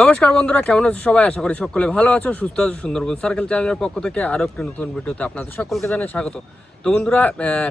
নমস্কার বন্ধুরা, কেমন আছো সবাই? আশা করি সকলে ভালো আছো, সুস্থ আছো, সুন্দরবন সার্কেল চ্যানেলের পক্ষ থেকে আরও একটি নতুন ভিডিওতে আপনাদের সকলকে জানাই স্বাগত। তো বন্ধুরা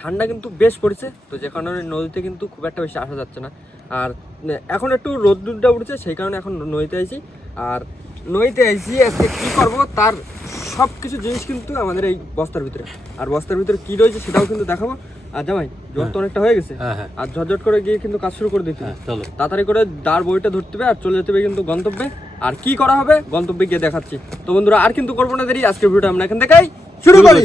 ঠান্ডা কিন্তু বেশ পড়েছে, তো যে কারণে নদীতে কিন্তু খুব একটা বেশি আসা যাচ্ছে না। আর এখন একটু রোদ্দুরটা উঠছে, সেই কারণে এখন নদীতে আইছি। আর নদীতে আইছি, আজকে কী করব, তার সব কিছু জিনিস কিন্তু আমাদের এই বস্তার ভিতরে। আর বস্তার ভিতরে কী রয়েছে সেটাও কিন্তু দেখাবো। আর জামাই জল তো অনেকটা হয়ে গেছে। হ্যাঁ হ্যাঁ। আর ঝটঝট করে গিয়ে কিন্তু কাজ শুরু করে দিতে হ্যাঁ চলো। তাড়াতাড়ি করে দাঁড় বইটা ধরতে হবে আর চলে যেতে হবে কিন্তু গন্তব্যে। আর কি করা হবে? গন্তব্যে গিয়ে দেখাচ্ছি। তো বন্ধুরা আর কিন্তু করব না দেরি। আজকের ভিডিওটা আমরা এখান থেকেই শুরু করি।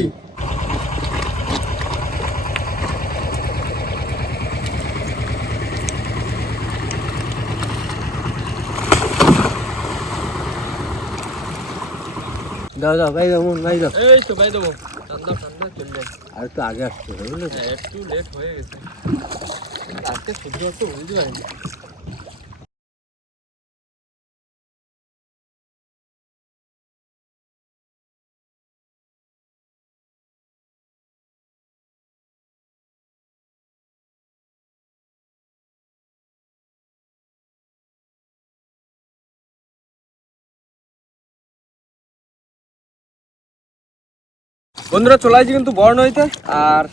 দাও দাও ভাই দাও ভাই দাও। এই তো ভাই দেবো। ঠান্ডা ঠান্ডা চলবে আর একটু আগে আসতে হবে হ্যাঁ একটু লেট হয়ে গেছে। আজকে শুধুমাত্র বুঝতে পারিনি। বন্ধুরা চলে আসছি কিন্তু বড় নদীতে আর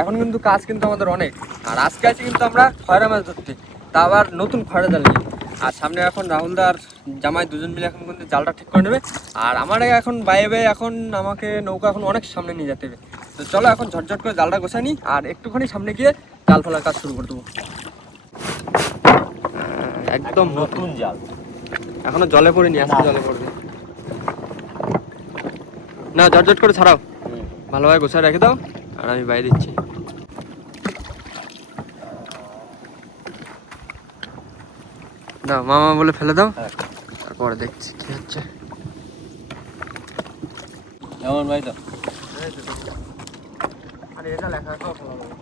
এখন কিন্তু কাজ কিন্তু আমাদের অনেক। আর আজকে আছি কিন্তু আমরা খয়রা মাছ ধরতে। তা আবার নতুন খয়রা জাল নিয়ে। আর সামনে এখন রাহুলদার জামাই দুজন মিলে এখন কিন্তু জালটা ঠিক করে নেবে। আর আমার এখন বাইরে এখন আমাকে নৌকা এখন অনেক সামনে নিয়ে যেতে হবে। তো চলো এখন ঝটঝট করে জালটা গোছাই নিই আর একটুখানি সামনে গিয়ে জাল ফেলার কাজ শুরু করে দেবো। একদম নতুন জাল। এখনও জলে পড়েনি আজকে জলে পড়বে। না ঝটঝট করে ছাড়াও। ভালোভাবে গোছায় রেখে দাও আর আমি বাইরে দিচ্ছি। দাও মামা বলে ফেলে দাও। হ্যাঁ। তারপরে দেখছি কি হচ্ছে। যেমন ভাই দাও আরে এটা লেখা রাখাও ভালো হবে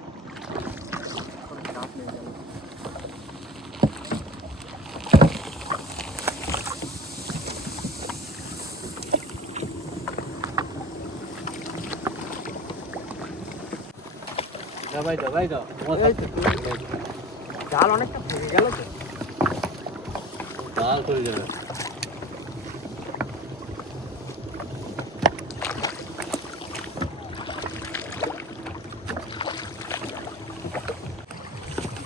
দাও ভাই দাও ভাই দাও এই তো, জাল অনেকটা ভেঙে গেল তো। জাল চলে যাবে।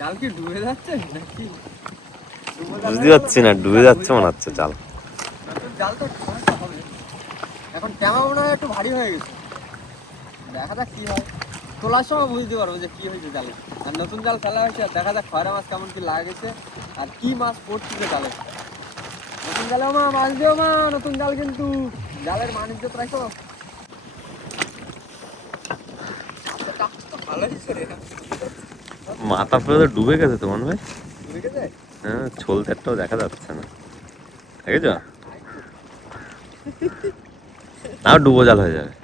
জাল কি ডুবে যাচ্ছে নাকি? বুঝতে পারছি না ডুবে যাচ্ছে মনে হচ্ছে চাল নতুন জাল তো এখন ক্যামেরা মনে হয় একটু ভারী হয়ে গেছে। দেখা যাক কি হয়। তোলার সময় বুঝতে পারব যে কি হয়েছে জালে। আর নতুন জাল ফেলা হয়েছে আর দেখা যাক খয়রা মাছ কেমন কি লাগেছে আর কি মাছ পড়ছে জালে। নতুন জালে মা মাছ দিও মা নতুন জাল কিন্তু। জালের মান রাখো। আচ্ছা, তো। মাথা পুরো তো ডুবে গেছে তো মনে হয় ডুবে গেছে? হ্যাঁ দেখা যাচ্ছে না। দেখেছ? না ডুবো জাল হয়ে যাবে।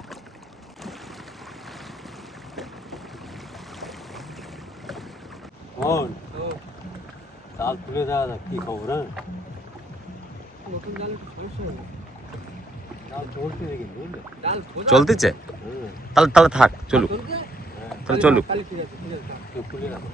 জাল তুলে দেওয়া যাক কি খবর হ্যাঁ? নতুন জালে সমস্যা জাল চলছে দেখি বুঝলে? চলতেছে? তাহলে তাহলে থাক চলুক। তাহলে চলুক। রাখো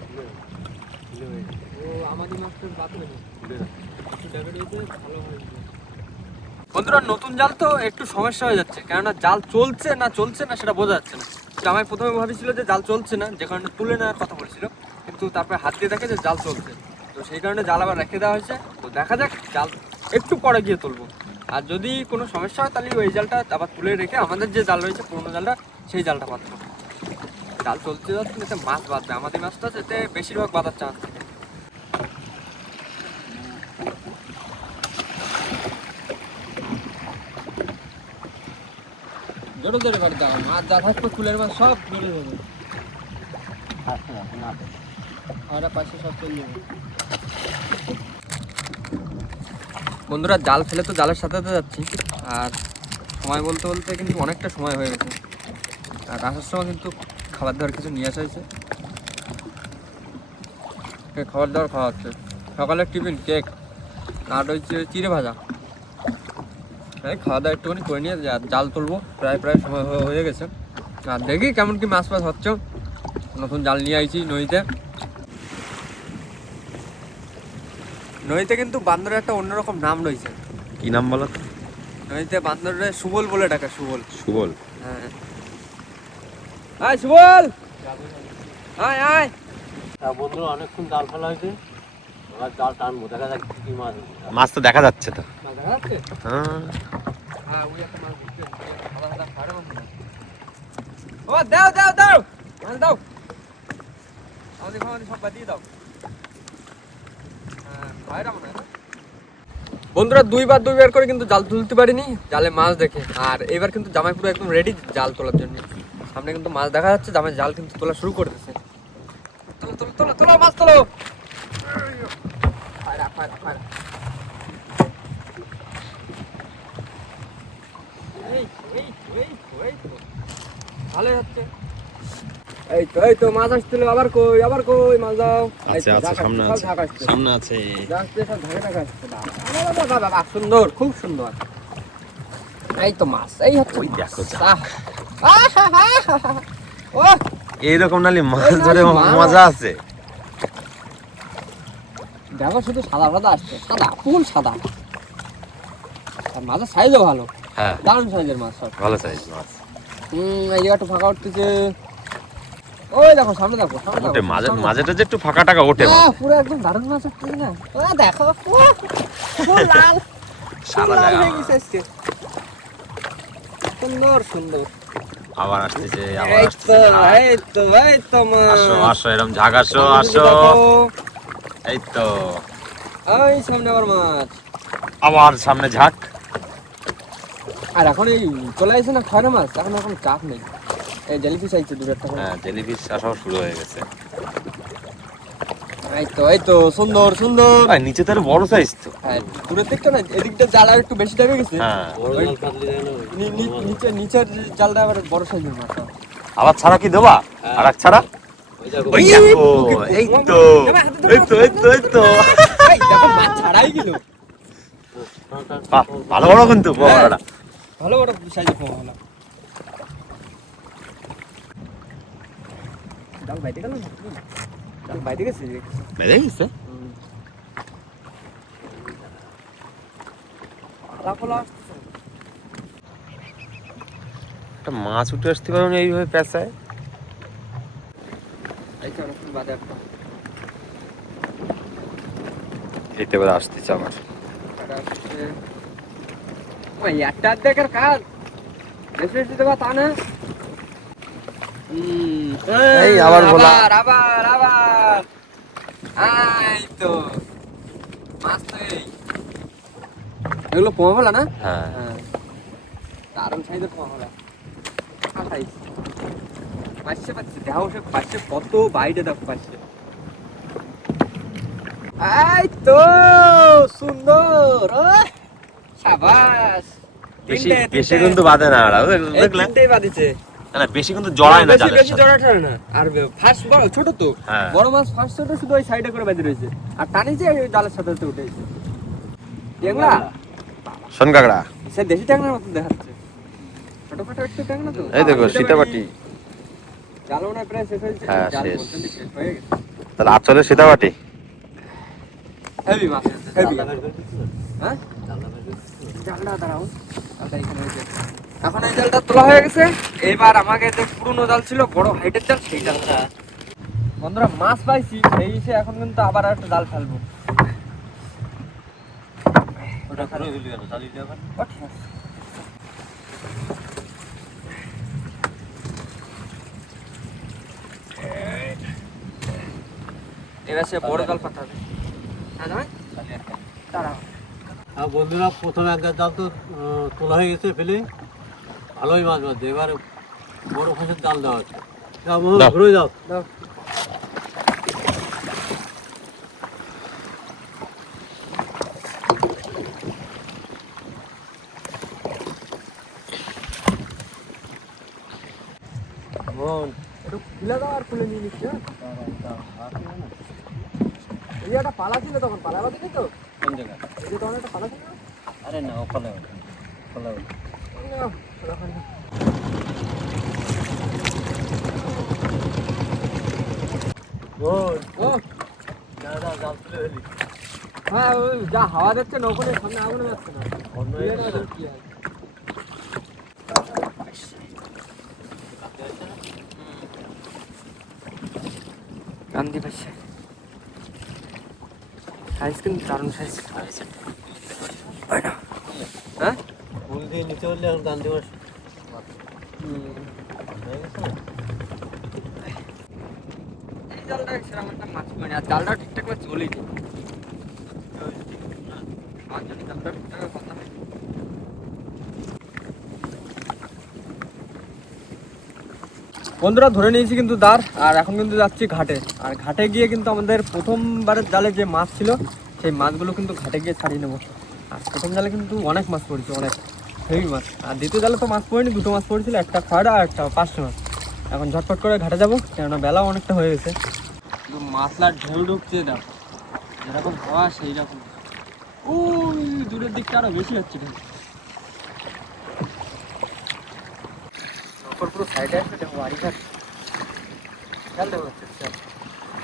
বন্ধুরা নতুন জাল তো একটু সমস্যা হয়ে যাচ্ছে কেননা জাল চলছে না চলছে না সেটা বোঝা যাচ্ছে না। জামাই প্রথমে ভাবিছিল যে জাল চলছে না যে কারণে তুলে নেওয়ার কথা বলছিল। কিন্তু তারপরে হাত দিয়ে দেখে যে জাল চলছে। তো সেই কারণে জাল আবার রেখে দেওয়া হয়েছে। তো দেখা যাক, জাল একটু পরে গিয়ে তুলবো। আর যদি কোনো সমস্যা হয়, তাহলে ওই জালটা আবার তুলে রেখে আমাদের যে জাল রয়েছে, পুরোনো জালটা, সেই জালটা পাতবো জাল চলতে যাচ্ছে, এতে মাছ বাঁধবে। আমাদের মাছটা যেতে বেশিরভাগ বাঁধার চান্স থাকে। জোরে জোরে করে দাও। মাছ যা থাকবে ফুলের মাছ সব জোরে যাবে। আর পাশে সব চলে যাবে। বন্ধুরা, জাল ফেলে তো জালের সাথে যাচ্ছি। আর সময় বলতে বলতে কিন্তু অনেকটা সময় হয়ে গেছে। আর আসার সময় কিন্তু খাবার দাবার কিছু নিয়ে আসা হয়েছে। খাবার দাবার খাওয়া হচ্ছে সকালের টিফিন, কেক, আর হচ্ছে চিড়ে ভাজা। এই খাওয়া দাওয়া একটুখানি করে নিয়ে জাল তুলবো। প্রায় প্রায় সময় হয়ে- হয়ে গেছে। আর দেখি কেমন কি মাছ ফাছ হচ্ছে। নতুন জাল নিয়ে আইছি নদীতে। নদীতে কিন্তু বান্দরের একটা অন্যরকম নাম রয়েছে। কি নাম বলো? তো? নদীতে বান্দরে সুবল বলে ডাকা সুবল। সুবল। হ্যাঁ আয় সুবল! আয় আয়! তা বন্ধুরা অনেকক্ষণ জাল ফেলা হয়েছে। এবার জাল টানবো দেখা যাক কি মাছ। মাছ তো দেখা যাচ্ছে তো। মাছ দেখা যাচ্ছে? হ্যাঁ। হ্যাঁ ওই একটা মাছ দিচ্ছে সাদা সাদা ফাড়ে মাছ হয়। ও দাও দাও দাও! মাছ দাও। আমাদের সব বাদিয়ে দাও হ্যাঁ ফাড়া মনে হয় না? বন্ধুরা দুইবার দুইবার করে কিন্তু জাল তুলতে পারিনি, জালে মাছ দেখে। আর এবার কিন্তু জামাই পুরো একদম রেডি জাল তোলার জন্য। সামনে কিন্তু মাছ দেখা যাচ্ছে, জামাই জাল কিন্তু তোলা শুরু করে দিচ্ছে। ভালোই হচ্ছে। এই তো এই তো মাছ আসছিল আবার কই আবার কই মাছ দাও। এই আছে তো, আছে ঝাঁক সামনে আছে সামনে আছে। আসছে, সব ঝাঁকে ঝাঁকে আসছে। বাবা, বাবা, বাবা, বাবা, সুন্দর খুব সুন্দর। এই তো মাছ এই হচ্ছে ওই দেখো যা। আহ! আহাহাহাহা! ও এইরকম নালি মাছ ধরে মজা আছে। দেখো শুধু সাদা সাদা আসছে সাদা ফুল সাদা। আর মাছের সাইজও ভালো। হ্যাঁ। দারুণ সাইজের মাছ ভালো সাইজ মাছ। হুম এই জায়গাটা ফাঁকা উঠতেছে। ওই দেখো সামনে দেখো ওটে মাঝে মাঝেটা যে একটু ফাঁকা টাকা ওঠে পুরো একদম দারুণ মাছ উঠতেছে না ও দেখো লাল। সাদা লাল হয়ে গেছে আজকে। সুন্দর সুন্দর। আবার আসতেছে আবার এই তো আসতেছে এই তো এই তো আসো আসো এরকম আসো আসো। এই সামনে আবার মাছ। আবার সামনে ঝাঁক। আর এখন এই চলে আসছে না খয়রা মাছ এখন এখন চাপ নেই। জেলিফিশ আইছে থেকে হ্যাঁ জেলিফিশ আসাও শুরু হয়ে গেছে। এই তো এই তো সুন্দর সুন্দর। আর নিচে তার বড় সাইজ তো। হ্যাঁ দূরের দিকটা না এদিকটা জাল আর একটু বেশি টাইপে গেছে। হ্যাঁ। নিচে নিচের জালটা আবার বড় সাইজের মাছ আবার ছাড়া কি দেবা? হ্যাঁ। আর এক ছাড়া? ওই দেখো। এই দেখো তো এই তো এই তো এই তো এই দেখো মাছ ছাড়াই গেল। টান। ভালো বড় কিন্তু বড়টা। ভালো বড় সাইজের পোয়া জাল বাইতে গেল জাল বাইতে গেছে? আসতেছে। একটা মাছ উঠে আসতে পারো না এইভাবে পেঁচায়। এই তো অনেকক্ষণ বাদে একটা। এটা এবার আসতেছে আমার একটা দেখার কাজ। তা না। এই আবার ভোলা। আবার আবার এই তো মাছ তো এই। এগুলো পোয়া বলা না? হ্যাঁ। হ্যাঁ। দারুণ সাইজের পোয়া বলা সাইজ পাচ্ছে পাচ্ছে দেখো সে পাচ্ছে কত বাইরে দেখো পাচ্ছে এই তো সুন্দর সাবাস। বেশি বেশি কিন্তু বাঁধে না ওরা দেখলে। তিনটেই বাঁধিছে না, বেশি কিন্তু জড়ায় না বেশি জালের বেশি জড়া ঠড়া না। আর ফার্স্ট বড় ছোট তো। হ্যাঁ। বড় মাছ ফার্স্ট ছোট শুধু ওই সাইডে করে বেঁধে রয়েছে। আর টানিছে ওই জালের সাথে সাথে উঠেছে ট্যাংরা? শোন কাকড়া। সে দেশি ট্যাংরার মতো দেখাচ্ছে। ছোটখাটো একটু ট্যাংরা তো। এই দেখো সীতাবাটি জালও না প্রায় শেষ হয়েছে। হ্যাঁ, শেষ। মোটামুটি শেষ হয়ে গেছে। তাহলে আচলে সীতাবাটি হেভি মাছ। হেভি? হ্যাঁ? জালটা দাঁড়াও। জালটা এখানে রয়েছে এখন এই জালটা তোলা হয়ে গেছে। এবার আমাকে যে পুরনো জাল ছিল বড় হাইটের জাল সেই জালটা। বন্ধুরা মাছ পাইছি সেই হিসেবে এখন কিন্তু আবার একটা জাল ফেলব। ওটা পুরো হইল কেন? চালিয়ে দিয়ে আবার? এবার সে বড় জাল হ্যাঁ বন্ধুরা প্রথমে একটা জাল তো তোলা হয়ে গেছে ফেলে। ভালোই মাছ মারছে এবার বড় ফাঁসের জাল দেওয়া হচ্ছে যাও মোহন, ঘুরে যাও মোহন, একটু খুলে দাও আর খুলে নিয়ে নিচ্ছি হ্যাঁ? এই যে একটা পালা ছিল তখন পালা বাঁধিনি তো কোন জায়গায়? এই যে তখন একটা পালা ছিল আরে না ওখানে ওঠে। ওখানে ওঠে। না, পালা হ্যাঁ ওই যা হাওয়া দিচ্ছে নৌকোনের সামনে আগুনে যাচ্ছে না গান্ধী পাশে সাইজ কিন্তু দারুণ সাইজ হ্যাঁ? বন্ধুরা, ধরে নিয়েছি কিন্তু দাঁড়, আর এখন কিন্তু যাচ্ছি ঘাটে। আর ঘাটে গিয়ে কিন্তু আমাদের প্রথমবারের জালে যে মাছ ছিল, সেই মাছগুলো কিন্তু ঘাটে গিয়ে ছাড়িয়ে নেব। আর প্রথম জালে কিন্তু অনেক মাছ পড়েছে অনেক হেভি মাছ। আর দ্বিতীয় জালে তো মাছ পড়েনি দুটো মাছ পড়েছিল একটা খয়রা আর একটা পাঁচশো মাছ। এখন ঝটপট করে ঘাটে যাব কেননা বেলাও অনেকটা হয়ে গেছে। কিন্তু মাছলার ঢেউ ঢুকছে দেখো। যেরকম হাওয়া সেই রকম ওই দূরের দিকটা আরও বেশি হচ্ছে ঢেউ পুরো সাইডে আসবে দেখো বাড়ি ঘাট। হচ্ছে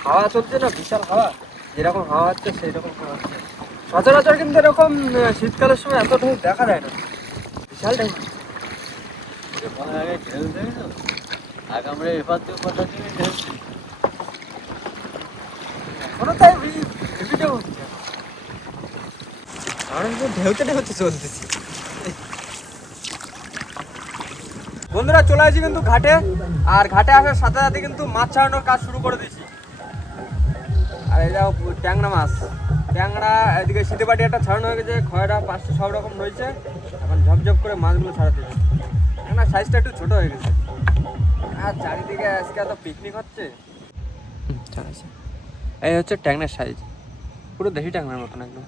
হাওয়া চলছে না বিশাল হাওয়া। যেরকম হাওয়া হচ্ছে সেই রকম হাওয়া হচ্ছে। সচরাচর কিন্তু এরকম শীতকালের সময় এত ঢেউ দেখা যায় না। বিশাল ঢেউ ওখানে আগে ঢেউ দেয় না আগে আমরা এবার দিয়ে কথা দিয়ে ঢেউ দিই। তাই কারণ ঢেউতে চলতেছি। বন্ধুরা চলে আসি কিন্তু ঘাটে আর ঘাটে আসার সাথে সাথে কিন্তু মাছ ছাড়ানোর কাজ শুরু করে দিয়েছি। আর এই যাও ট্যাংরা মাছ। ট্যাংরা এদিকে শীতে বাটি একটা ছাড়ানো হয়ে গেছে খয়রা পাঁচশো সব রকম রয়েছে। এখন ঝপঝপ করে মাছগুলো ছাড়াতে হবে। ট্যাংরা সাইজটা একটু ছোট হয়ে গেছে। আর চারিদিকে আজকে এত পিকনিক হচ্ছে। এই হচ্ছে ট্যাংরার সাইজ পুরো দেশি ট্যাংরার মতন একদম।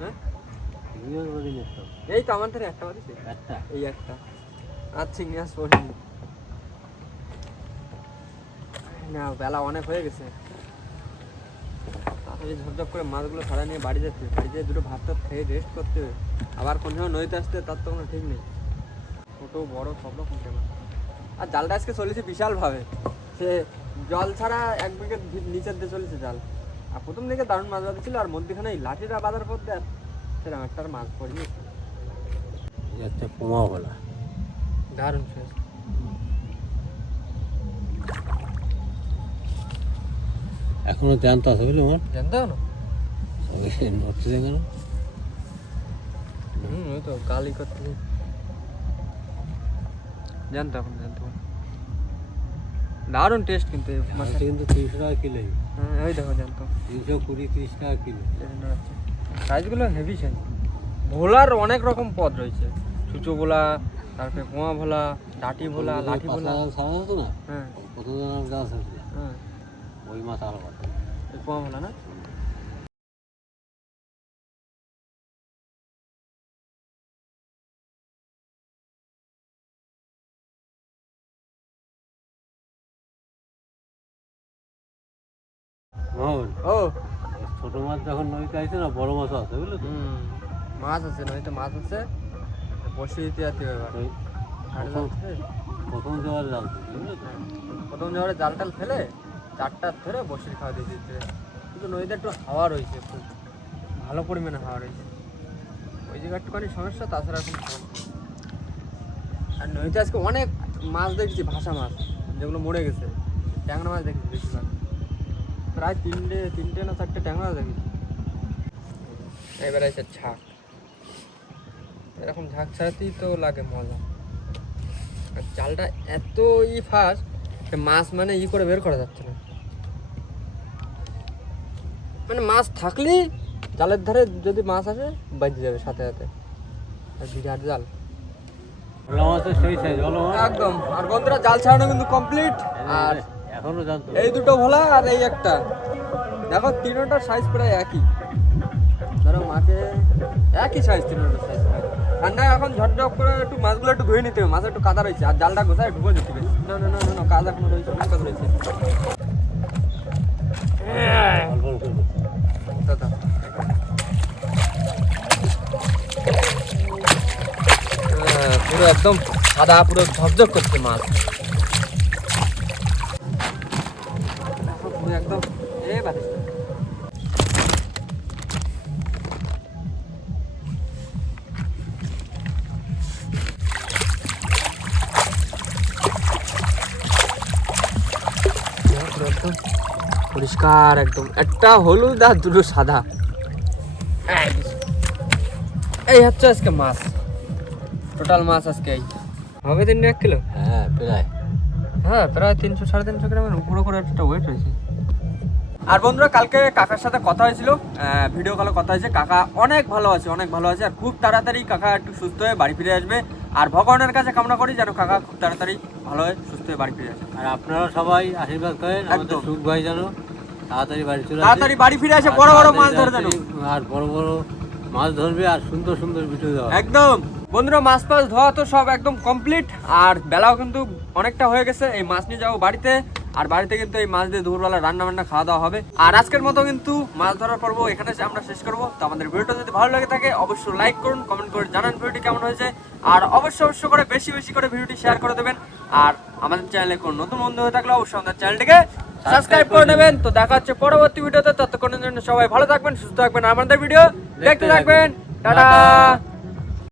হ্যাঁ এই তো আমার থেকে একটা বাদিছে একটা? এই একটা। আর চিংড়ি না বেলা অনেক হয়ে গেছে। তাড়াতাড়ি ঝপঝপ করে মাছগুলো ছাড়া নিয়ে বাড়ি যাচ্ছে। বাড়ি যেয়ে দুটো ভাত টাত খেয়ে রেস্ট করতে হবে। আবার কোন সময় নদীতে আসতে তার তো কোনো ঠিক নেই। ছোটো বড় সব রকম আর জালটা আজকে চলেছে বিশালভাবে। সে জল ছাড়া এক বিঘে নিচের দিয়ে চলেছে জাল। আর প্রথম দিকে দারুণ মাছ বাঁধছিল আর মধ্যখানে এই লাঠিটা বাঁধার পর দেয় সেরকম একটা মাছ পড়িনি। একটা পোমা বলা দারুণ শেষ। এখনও জানতে আছে বুঝলি আমার? নড়ছে কেন? হুম ওই তো করতে এখন দারুণ টেস্ট কিন্তু এই মাছটা কিন্তু তিনশো টাকা কিলো হ্যাঁ ওই দেখো তিনশো কুড়ি তিরিশ টাকা কিলো। সাইজগুলো হেভি সাইজ ভোলার অনেক রকম পদ রয়েছে। চুচো ভোলা তারপরে কুয়া ভোলা ডাটি ভোলা লাঠি ভোলা। হতো না? হ্যাঁ। জনের গাছ আছে। ওই মাছ না? ও। ছোট মাছ যখন নদীতে আসছে না বড় মাছও আছে বুঝলি তো? মাছ আছে নদীতে মাছ আছে বসিয়ে দিতে যেতে হবে প্রথম জোয়ার জাল বুঝলি প্রথম যাওয়ারে জাল টাল ফেলে চারটা ধরে বসির খাওয়া দিয়ে দিতে কিন্তু নদীতে একটু হাওয়া রয়েছে খুব। ভালো পরিমাণে হাওয়া রয়েছে। ওই জায়গা একটুখানি সমস্যা, তাছাড়া ভালো। আর নদীতে আজকে অনেক মাছ দেখছি, ভাসা মাছ, যেগুলো মরে গেছে। ট্যাংরা মাছ দেখেছি বেশিরভাগ। প্রায় তিনটে তিনটে না চারটে ট্যাংরা মাছ দেখেছি। এবার আছে ঝাঁক। এরকম ঝাঁক ছাড়াতেই তো লাগে মজা। আর জালটা এতই ফাস্ট মাছ মানে ই করে বের করা যাচ্ছে না। মানে মাছ থাকলেই জালের ধারে যদি মাছ আসে বাজে যাবে সাথে সাথে। আর বিরাট জাল। একদম। আর বন্ধুরা, জাল ছাড়ানো কিন্তু কমপ্লিট আর এখনও এই দুটো ভোলা আর এই একটা। দেখো, তিনোটার সাইজ প্রায় একই। ধরো মাকে একই সাইজ তিনোটার সাইজ ঠান্ডায় এখন ঝটঝট করে একটু মাছগুলো একটু ধুয়ে নিতে হবে। মাছ একটু কাদা রয়েছে। আর জালটা গোছায় ঢুকে দিতে হবে না না না না, কাদা এখনও রয়েছে অনেক কাদা রয়েছে। পুরো একদম সাদা পুরো ঝকঝক করছে মাছ। পরিষ্কার একদম? একটা হলুদ আর দুটো সাদা। এই এই হচ্ছে আজকে মাছ। টোটাল মাছ আজকে এই। হবে তিন এক কিলো? হ্যাঁ প্রায়। হ্যাঁ প্রায় তিনশো সাড়ে তিনশো গ্রামের উপরে করে একটা ওয়েট হয়েছে আর বন্ধুরা কালকে কাকার সাথে কথা হয়েছিল। ভিডিও কলে কথা হয়েছে কাকা অনেক ভালো আছে অনেক ভালো আছে আর খুব তাড়াতাড়ি কাকা একটু সুস্থ হয়ে বাড়ি ফিরে আসবে। আর ভগবানের কাছে কামনা করি যেন কাকা খুব তাড়াতাড়ি ভালো হয়ে সুস্থ হয়ে বাড়ি ফিরে আসে। আর আপনারা সবাই আশীর্বাদ করেন আমাদের। সুখ ভাই যেন তাড়াতাড়ি বাড়ি চলে তাড়াতাড়ি বাড়ি ফিরে আসে বড় বড় মাছ ধরে যেন আর বড় বড় মাছ ধরবে আর সুন্দর সুন্দর ভিডিও দেওয়া একদম। বন্ধুরা মাছ ফাছ ধোয়া তো সব একদম কমপ্লিট আর বেলাও কিন্তু অনেকটা হয়ে গেছে। এই মাছ নিয়ে যাব বাড়িতে আর বাড়িতে কিন্তু এই মাছ দিয়ে দুপুরবেলা রান্না বান্না খাওয়া দাওয়া হবে। আর আজকের মতো কিন্তু মাছ ধরার পর্ব এখানে আমরা শেষ করব। তো আমাদের ভিডিওটা যদি ভালো লাগে থাকে অবশ্যই লাইক করুন কমেন্ট করে জানান ভিডিওটি কেমন হয়েছে। আর অবশ্যই অবশ্যই করে বেশি বেশি করে ভিডিওটি শেয়ার করে দেবেন। আর আমাদের চ্যানেলে কোনো নতুন বন্ধু হয়ে থাকলে অবশ্যই আমাদের চ্যানেলটিকে সাবস্ক্রাইব করে নেবেন। তো দেখা হচ্ছে পরবর্তী ভিডিওতে। ততক্ষণের জন্য সবাই ভালো থাকবেন সুস্থ থাকবেন। আমাদের ভিডিও দেখতে থাকবেন। টাটা।